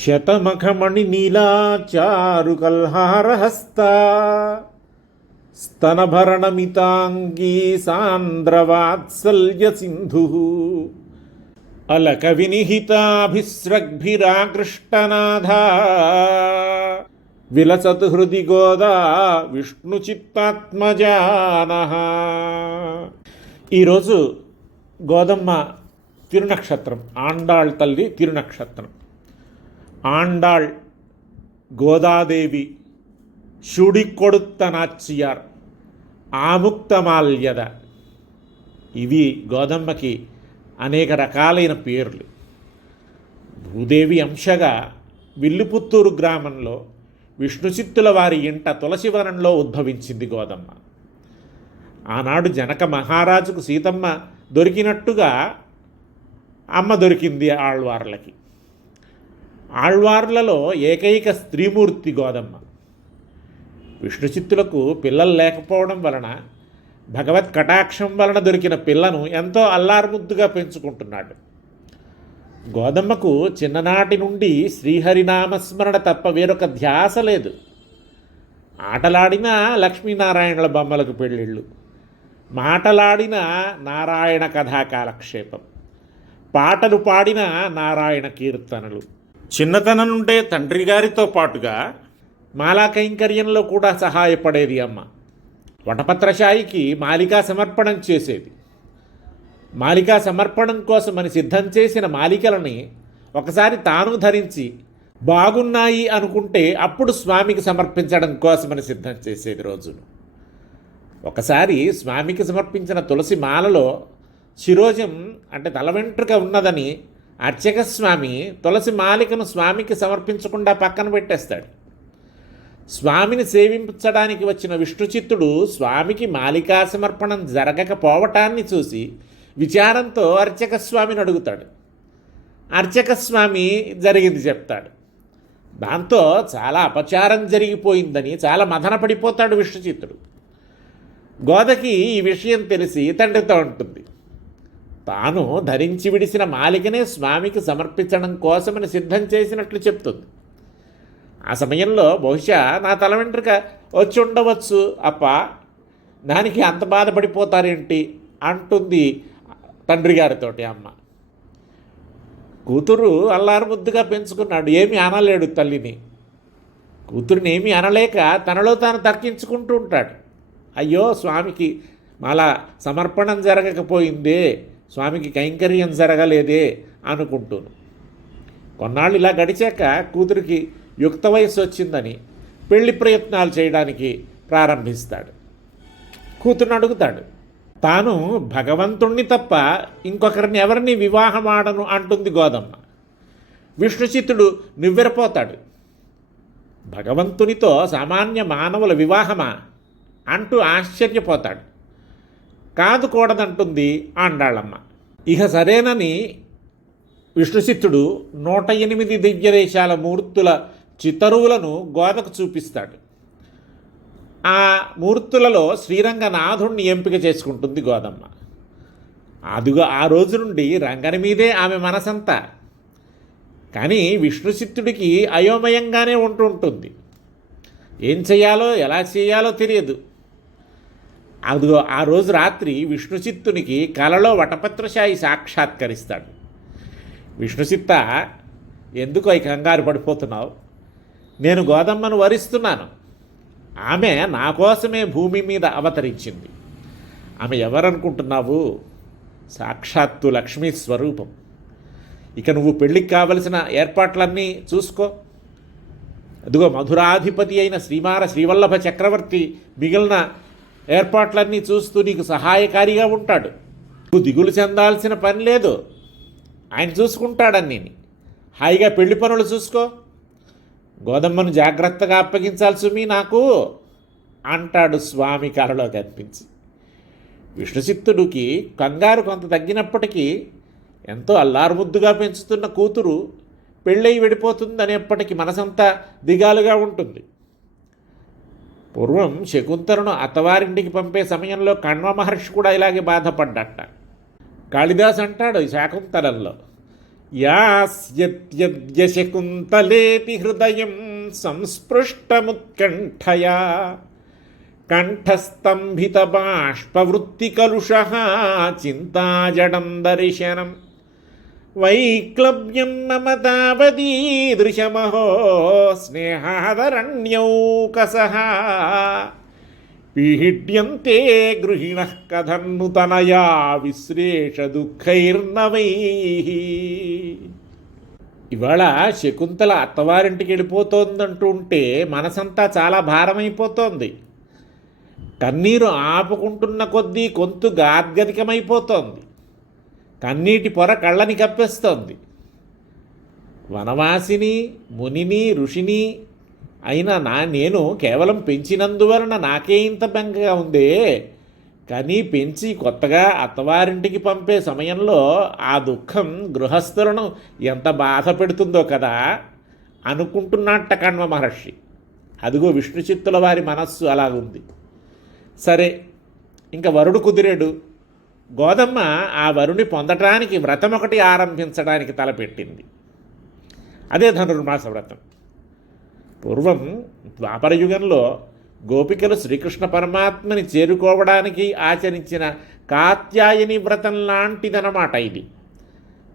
శతమఖమణి నీలాచారు కల్హారహస్త స్తనభరణమితాంగీ సాంద్రవాత్సల్య సింధు అలక వినిహితాభిస్రగ్భిరాకృష్టనాథా విలసత్ హృది గోదా విష్ణు చిత్తాత్మజానః ఈరోజు గోదమ్మ తిరునక్షత్రం ఆండాళ్ తల్లి తిరునక్షత్రం. ఆండాళ్ గోదాదేవి షుడి కొడుత్త நாச்சியார் ఆముక్తమాల్యద ఇవి గోదమ్మకి అనేక రకాలైన పేర్లు భూదేవి అంశగా విల్లుపుత్తూరు గ్రామంలో విష్ణుచిత్తుల వారి ఇంట తులసివనంలో ఉద్భవించింది గోదమ్మ ఆనాడు జనక మహారాజుకు సీతమ్మ దొరికినట్టుగా అమ్మ దొరికింది ఆళ్వార్లకి ఆళ్వార్లలో ఏకైక స్త్రీమూర్తి గోదమ్మ. విష్ణుచిత్తులకు పిల్లలు లేకపోవడం వలన భగవత్ కటాక్షం వలన దొరికిన పిల్లను ఎంతో అల్లారుముద్దుగా పెంచుకుంటున్నాడు. గోదమ్మకు చిన్ననాటి నుండి శ్రీహరినామస్మరణ తప్ప వేరొక ధ్యాస లేదు. ఆటలాడిన లక్ష్మీనారాయణుల బొమ్మలకు పెళ్ళిళ్ళు. మాటలాడిన నారాయణ కథా కాలక్షేపం. పాటలు పాడిన నారాయణ కీర్తనలు. చిన్నతనం నుండే తండ్రి గారితో పాటుగా మాలా కైంకర్యంలో కూడా సహాయపడేది అమ్మ. వటపత్రశాయికి మాలికా సమర్పణం చేసేది. మాలికా సమర్పణం కోసమని సిద్ధం చేసిన మాలికలని ఒకసారి తాను ధరించి బాగున్నాయి అనుకుంటే అప్పుడు స్వామికి సమర్పించడం కోసమని సిద్ధం చేసేది రోజును. ఒకసారి స్వామికి సమర్పించిన తులసి మాలలో శిరోజం అంటే తల వెంట్రుక ఉన్నదని అర్చక స్వామి తులసి మాలికను స్వామికి సమర్పించకుండా పక్కన పెట్టేస్తాడు. స్వామిని సేవించడానికి వచ్చిన విష్ణుచిత్తుడు స్వామికి మాలికా సమర్పణం జరగకపోవటాన్ని చూసి విచారంతో అర్చక స్వామిని అడుగుతాడు. అర్చక స్వామి జరిగింది చెప్తాడు. దాంతో చాలా అపచారం జరిగిపోయిందని చాలా మదన పడిపోతాడు విష్ణుచిత్తుడు. గోదకి ఈ విషయం తెలిసి తండ్రితో ఉంటుంది తాను ధరించి విడిసిన మాలికనే స్వామికి సమర్పించడం కోసమని సిద్ధం చేసినట్లు చెప్తుంది. ఆ సమయంలో బహుశా నా తల వెంట్రుక వచ్చి ఉండవచ్చు. అప్ప దానికి అంత బాధపడిపోతారేంటి? అంటుంది తండ్రి గారితోటి అమ్మ. కూతురు అల్లారు ముద్దుగా పెంచుకున్నాడు. ఏమీ అనలేడు తల్లిని. కూతురుని ఏమీ అనలేక తనలో తాను తర్కించుకుంటూ ఉంటాడు. అయ్యో స్వామికి మళ్ళా సమర్పణం జరగకపోయిందే. స్వామికి కైంకర్యం జరగలేదే అనుకుంటూను. కొన్నాళ్ళు ఇలా గడిచాక కూతురికి యుక్త వయసు వచ్చిందని పెళ్ళి ప్రయత్నాలు చేయడానికి ప్రారంభిస్తాడు. కూతురుని అడుగుతాడు తాను భగవంతుణ్ణి తప్ప ఇంకొకరిని ఎవరిని వివాహమాడను అంటుంది గోదమ్మ. విష్ణుచిత్తుడు నివ్వెరపోతాడు భగవంతునితో సామాన్య మానవుల వివాహమా? అంటూ ఆశ్చర్యపోతాడు. కాదు కూడదంటుంది ఆండాళ్ళమ్మ ఇక సరేనని విష్ణుచిత్తుడు నూట ఎనిమిది దివ్యదేశాల మూర్తుల చిత్తరువులను గోదకు చూపిస్తాడు. ఆ మూర్తులలో శ్రీరంగనాథుణ్ణి ఎంపిక చేసుకుంటుంది గోదమ్మ. అదిగో ఆ రోజు నుండి రంగని మీదే ఆమె మనసంతా. కానీ విష్ణుచిత్తుడికి అయోమయంగానే ఉంటూ ఉంటుంది ఏం చేయాలో ఎలా చేయాలో తెలియదు. అదిగో ఆ రోజు రాత్రి విష్ణుచిత్తునికి కలలో వటపత్రశాయి సాక్షాత్కరిస్తాడు. విష్ణుచిత్త ఎందుకు ఈ కంగారు పడిపోతున్నావు? నేను గోదమ్మను వరిస్తున్నాను. ఆమె నా కోసమే భూమి మీద అవతరించింది. ఆమె ఎవరనుకుంటున్నావు? సాక్షాత్తు లక్ష్మీ స్వరూపం. ఇక నువ్వు పెళ్ళికి కావలసిన ఏర్పాట్లన్నీ చూసుకో. అదిగో మధురాధిపతి అయిన శ్రీమార శ్రీవల్లభ చక్రవర్తి మిగిలిన ఏర్పాట్లన్నీ చూస్తూ నీకు సహాయకారిగా ఉంటాడు. నువ్వు దిగులు చెందాల్సిన పని లేదు. ఆయన చూసుకుంటాడన్నీ హాయిగా పెళ్ళి పనులు చూసుకో. గోదమ్మను జాగ్రత్తగా అప్పగించాల్సి మీ నాకు అంటాడు స్వామి కరలో కనిపించి. విష్ణుచిత్తుడికి కంగారు కొంత తగ్గినప్పటికీ ఎంతో అల్లారుముద్దుగా పెంచుతున్న కూతురు పెళ్ళై విడిపోతుందనేప్పటికీ మనసంతా దిగాలుగా ఉంటుంది. పూర్వం శకుంతలను అత్తవారింటికి పంపే సమయంలో కణ్వ మహర్షి కూడా ఇలాగే బాధపడ్డట. కాళిదాస్ అంటాడు ఈ శాకుంతలంలో యాస్యత్యశకుంతలేతి హృదయం సంస్పృష్టముత్కంఠయా కంఠస్తంభిత బాష్పవృత్తికలుష చింతాజడం దర్శనం. వైక్లవ్యం మమ తావదీదృశమహో స్నేహాదరణ్యౌకసః. పీడ్యంతే గృహిణ కథన్నుతనయా విశ్లేష దుఃఖైర్నవై. ఇవాళ శకుంతల అత్తవారింటికి వెళ్ళిపోతోందంటూ ఉంటే మనసంతా చాలా భారమైపోతోంది. కన్నీరు ఆపుకుంటున్న కొద్దీ గొంతు గాద్గదికమైపోతోంది కన్నీటి పొర కళ్ళని కప్పేస్తోంది. వనవాసిని మునిని ఋషిని అయినా నా నేను కేవలం పెంచినందువలన నాకే ఇంత బెంగగా ఉందే. కానీ పెంచి కొత్తగా అత్తవారింటికి పంపే సమయంలో ఆ దుఃఖం గృహస్థులను ఎంత బాధ పెడుతుందో కదా అనుకుంటున్నట్ట కణ్వ మహర్షి. అదిగో విష్ణు చిత్తుల వారి మనస్సు అలాగుంది సరే ఇంకా వరుడు కుదిరాడు. గోదమ్మ ఆ వరుణి పొందటానికి వ్రతం ఒకటి ఆరంభించడానికి తలపెట్టింది. అదే ధనుర్మాస వ్రతం. పూర్వం ద్వాపర యుగంలో గోపికలు శ్రీకృష్ణ పరమాత్మని చేరుకోవడానికి ఆచరించిన కాత్యాయని వ్రతం లాంటిదన్నమాట ఇది.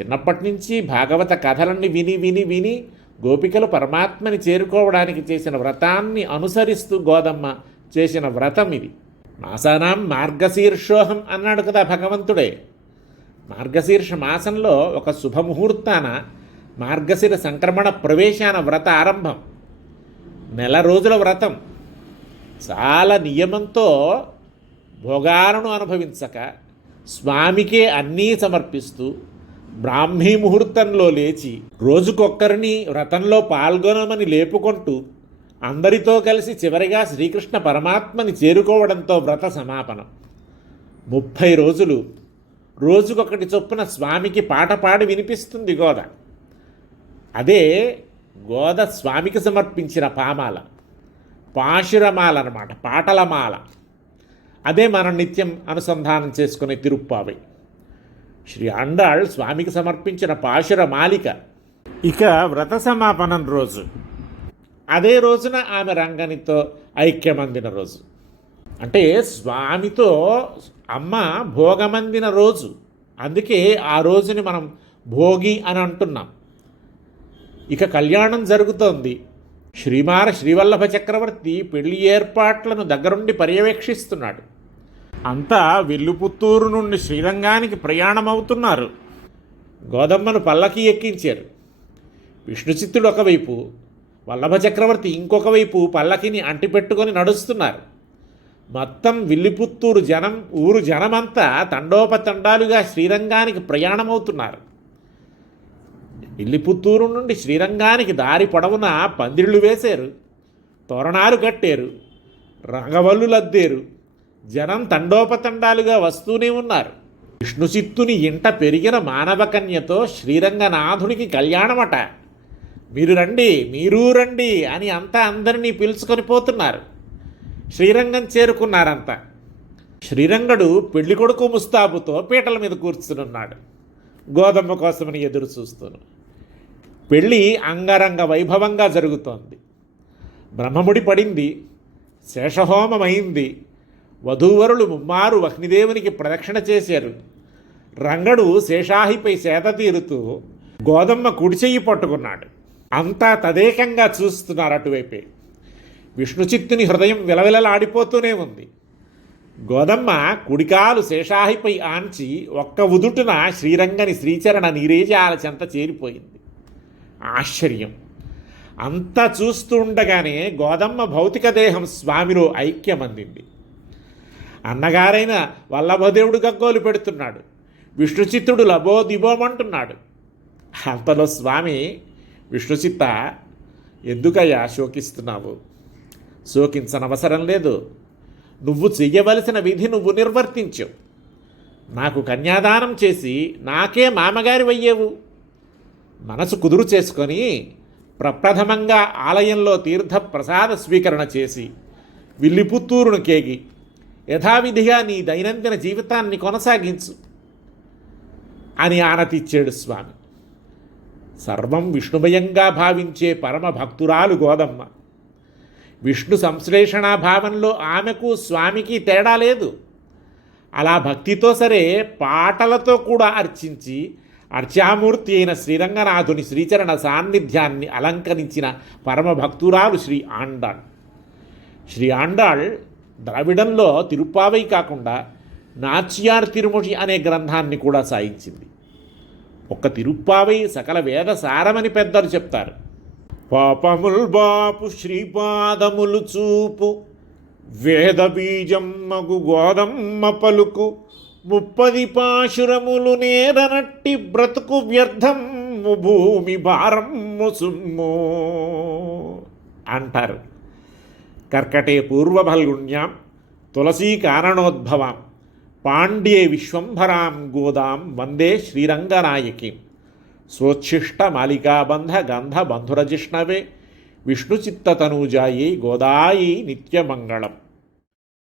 చిన్నప్పటి నుంచి భాగవత కథలన్నీ విని విని విని గోపికలు పరమాత్మని చేరుకోవడానికి చేసిన వ్రతాన్ని అనుసరిస్తూ గోదమ్మ చేసిన వ్రతం ఇది. మాసానాం మార్గశీర్షోహం అన్నాడు కదా భగవంతుడే. మార్గశీర్ష మాసంలో ఒక శుభముహూర్తాన మార్గశిర సంక్రమణ ప్రవేశాన వ్రత ఆరంభం. నెల రోజుల వ్రతం. చాలా నియమంతో భోగాలను అనుభవించక స్వామికే అన్నీ సమర్పిస్తూ బ్రాహ్మీ ముహూర్తంలో లేచి రోజుకొక్కరిని వ్రతంలో పాల్గొనమని లేపుకుంటూ అందరితో కలిసి చివరిగా శ్రీకృష్ణ పరమాత్మని చేరుకోవడంతో వ్రత సమాపనం. ముప్పై రోజులు. రోజుకొకటి చొప్పున స్వామికి పాట పాడి వినిపిస్తుంది గోద. అదే గోద స్వామికి సమర్పించిన పామాల. పాశురమాల అనమాట పాటలమాల. అదే మనం నిత్యం అనుసంధానం చేసుకునే తిరుప్పావై. శ్రీ అండాళ్ స్వామికి సమర్పించిన పాశుర మాలిక ఇక వ్రత సమాపనం రోజు. అదే రోజున ఆమె రంగనితో ఐక్యమందిన రోజు. అంటే స్వామితో అమ్మ భోగమందిన రోజు. అందుకే ఆ రోజుని మనం భోగి అని అంటున్నాం. ఇక కళ్యాణం జరుగుతోంది. శ్రీమార శ్రీవల్లభ చక్రవర్తి పెళ్ళి ఏర్పాట్లను దగ్గరుండి పర్యవేక్షిస్తున్నాడు. అంతా వెల్లుపుత్తూరు నుండి శ్రీరంగానికి ప్రయాణమవుతున్నారు. గోదమ్మను పల్లకి ఎక్కించారు. విష్ణుచిత్తుడు ఒకవైపు వల్లభ చక్రవర్తి ఇంకొక వైపు పల్లకిని అంటిపెట్టుకొని నడుస్తున్నారు. మొత్తం విల్లిపుత్తూరు జనం ఊరు జనమంతా తండోపతండాలుగా శ్రీరంగానికి ప్రయాణమవుతున్నారు. విల్లిపుత్తూరు నుండి శ్రీరంగానికి దారి పొడవున పందిళ్ళు వేశారు తోరణాలు కట్టారు రంగవల్లు లద్దేరు. జనం తండోపతండాలుగా వస్తూనే ఉన్నారు. విష్ణుచిత్తుని ఇంట పెరిగిన మానవకన్యతో శ్రీరంగనాథునికి కళ్యాణమట. మీరు రండి మీరు రండి అని అంతా అందరినీ పిలుచుకొని పోతున్నారు. శ్రీరంగం చేరుకున్నారంతా శ్రీరంగడు పెళ్ళి కొడుకు ముస్తాబుతో పీటల మీద కూర్చునున్నాడు. గోధుమ కోసమని ఎదురు చూస్తూను. పెళ్ళి అంగరంగ వైభవంగా జరుగుతోంది. బ్రహ్మముడి పడింది శేషహోమమైంది. వధూవరులు ముమ్మారు వహ్నిదేవునికి ప్రదక్షిణ చేశారు. రంగడు శేషాహిపై సేద తీరుతూ గోదమ్మ కుడిచెయ్యి పట్టుకున్నాడు. అంతా తదేకంగా చూస్తున్నారు అటువైపే. విష్ణుచిత్తుని హృదయం విలవిలలాడిపోతూనే ఉంది. గోదమ్మ కుడికాలు శేషాహిపై ఆంచి ఒక్క ఉదుటున శ్రీరంగని శ్రీచరణ నీరేజాల చెంత చేరిపోయింది. ఆశ్చర్యం. అంతా చూస్తూ ఉండగానే గోదమ్మ భౌతిక దేహం స్వామిలో ఐక్యమందింది. అన్నగారైన వల్లభదేవుడు గగ్గోలు పెడుతున్నాడు. విష్ణుచిత్తుడు లబో దిబోమంటున్నాడు అంతలో స్వామి విష్ణుచిత్త ఎందుకయ్యా శోకిస్తున్నావు? శోకించనవసరం లేదు. నువ్వు చెయ్యవలసిన విధి నువ్వు నిర్వర్తించు. నాకు కన్యాదానం చేసి నాకే మామగారి అయ్యేవు మనసు కుదురు చేసుకొని ప్రప్రథమంగా ఆలయంలో తీర్థ ప్రసాద స్వీకరణ చేసి విల్లిపుత్తూరును కేగి యథావిధిగా నీ దైనందిన జీవితాన్ని కొనసాగించు అని ఆనతిచ్చాడు స్వామి. సర్వం విష్ణుమయంగా భావించే పరమ భక్తురాలు గోదమ్మ. విష్ణు సంశ్లేషణ భావంలో ఆమెకు స్వామికి తేడా లేదు. అలా భక్తితో సరే పాటలతో కూడా అర్చించి అర్చామూర్తి అయిన శ్రీరంగనాథుని శ్రీచరణ సాన్నిధ్యాన్ని అలంకరించిన పరమ భక్తురాలు శ్రీ ఆండాళ్. శ్రీ ఆండాళ్ ద్రావిడంలో తిరుప్పావై కాకుండా నాచ్యార్ తిరుమొഴി అనే గ్రంథాన్ని కూడా సాయించింది. ఒక్క తిరుప్పావై సకల వేద సారమని పెద్దలు చెప్తారు. పాపముల్ బాపు శ్రీపాదములు చూపు వేద బీజం మగు గోదమ్మ పలుకు ముప్పది పాశురములు నేరనట్టి బ్రతుకు వ్యర్థం భూమి భారం సుమ్ము అంటారు. కర్కటే పూర్వభల్గుణ్యాం తులసీ కారణోద్భవాం. పాండ్యే విశ్వంభరాం గోదాం వందే శ్రీరంగనాయకి. స్వోచ్ఛిష్ట మాలికాబంధ గంధ బంధురజిష్ణవే. విష్ణుచిత్తతనూజాయై గోదాయి నిత్యమంగళం.